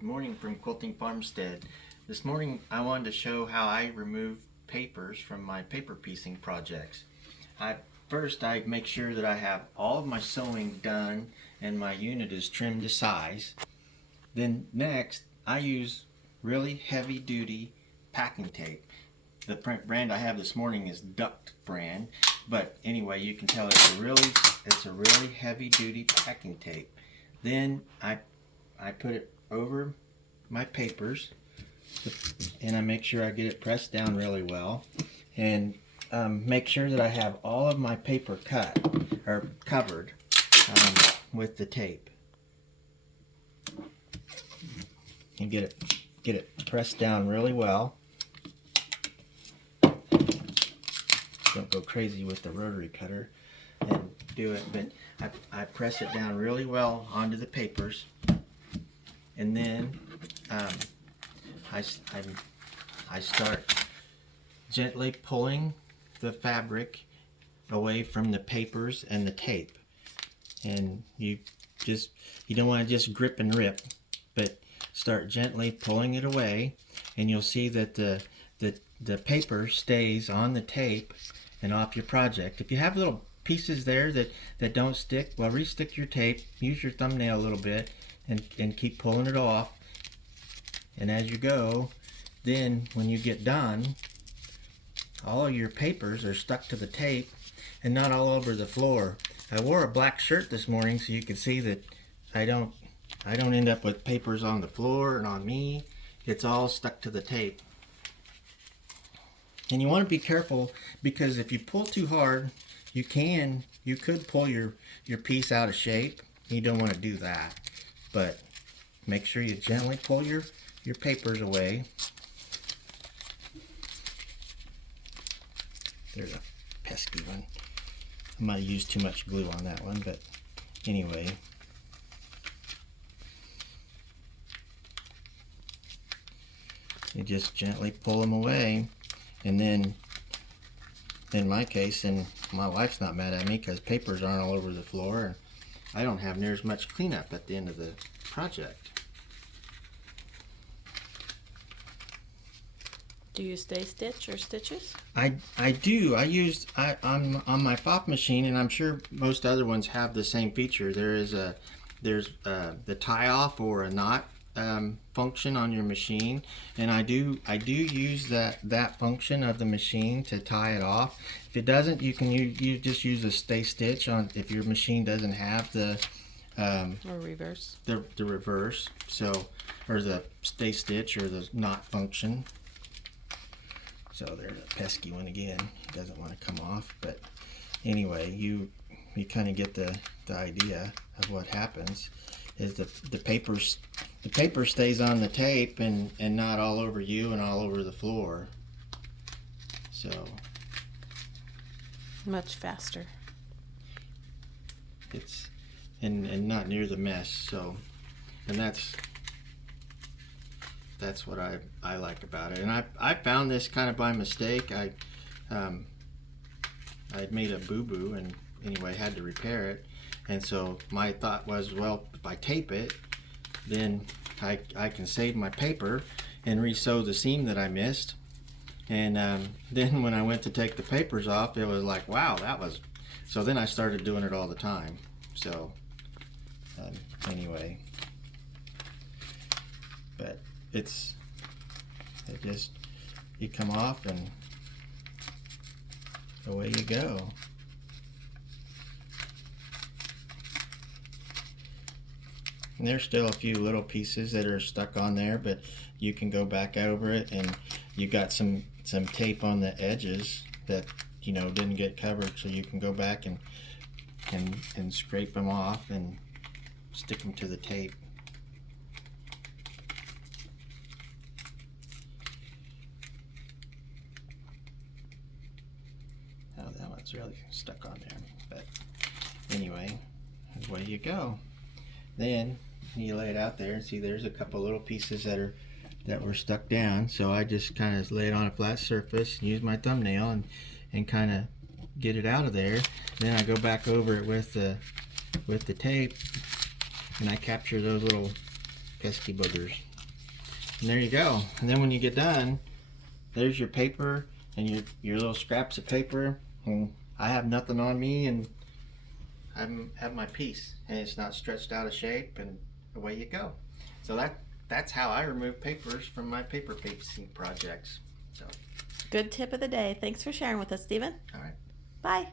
Good morning from Quilting Farmstead. This morning I wanted to show how I remove papers from my paper piecing projects. First I make sure that I have all of my sewing done and my unit is trimmed to size. Then next I use really heavy duty packing tape. The brand I have this morning is Duct brand, but anyway, you can tell it's a really heavy duty packing tape. Then I put it over my papers and I make sure I get it pressed down really well, and make sure that I have all of my paper cut or covered with the tape, and get it pressed down really well. Don't go crazy with the rotary cutter and do it, but I press it down really well onto the papers, and then I start gently pulling the fabric away from the papers and the tape. And you don't want to just grip and rip, but start gently pulling it away, and you'll see that the paper stays on the tape and off your project. If you have little pieces there that don't stick, well, re-stick your tape, use your thumbnail a little bit, and keep pulling it off. And as you go, then when you get done, all of your papers are stuck to the tape and not all over the floor. I wore a black shirt this morning so you can see that I don't end up with papers on the floor and on me. It's all stuck to the tape. And you want to be careful, because if you pull too hard, you could pull your piece out of shape. You don't want to do that. But make sure you gently pull your papers away. There's a pesky one. I might have used too much glue on that one, but anyway. You just gently pull them away, and then in my case, and my wife's not mad at me because papers aren't all over the floor, and I don't have near as much cleanup at the end of the project. Do you stay stitch or stitches? I do. On my FOF machine, and I'm sure most other ones have the same feature. There's the tie off or a knot function on your machine, and I do use that function of the machine to tie it off. If it doesn't, you can you just use a stay stitch on if your machine doesn't have the or reverse. The reverse, so, or the stay stitch or the knot function. So there's a pesky one again. It doesn't want to come off, but anyway, you kind of get the idea of what happens. Is the paper stays on the tape and not all over you and all over the floor. So much faster. It's and not near the mess. So, and that's what I like about it. And I found this kind of by mistake. I'd made a boo-boo, and anyway had to repair it. And so my thought was, well, if I tape it, then I can save my paper and re-sew the seam that I missed. And then when I went to take the papers off, it was like, wow, so then I started doing it all the time. So anyway, but you come off and away you go. And there's still a few little pieces that are stuck on there, but you can go back over it, and you got some tape on the edges that didn't get covered, so you can go back and scrape them off and stick them to the tape. Oh, that one's really stuck on there, but anyway, away you go. Then you lay it out there and see there's a couple little pieces that were stuck down, so I just kind of lay it on a flat surface and use my thumbnail and kind of get it out of there. Then I go back over it with the tape, and I capture those little pesky boogers. And there you go. And then when you get done, there's your paper and your little scraps of paper. And I have nothing on me, and I have my piece, and it's not stretched out of shape, and away you go. So that's how I remove papers from my paper piecing projects. So Good tip of the day. Thanks for sharing with us, Stephen. all right. Bye.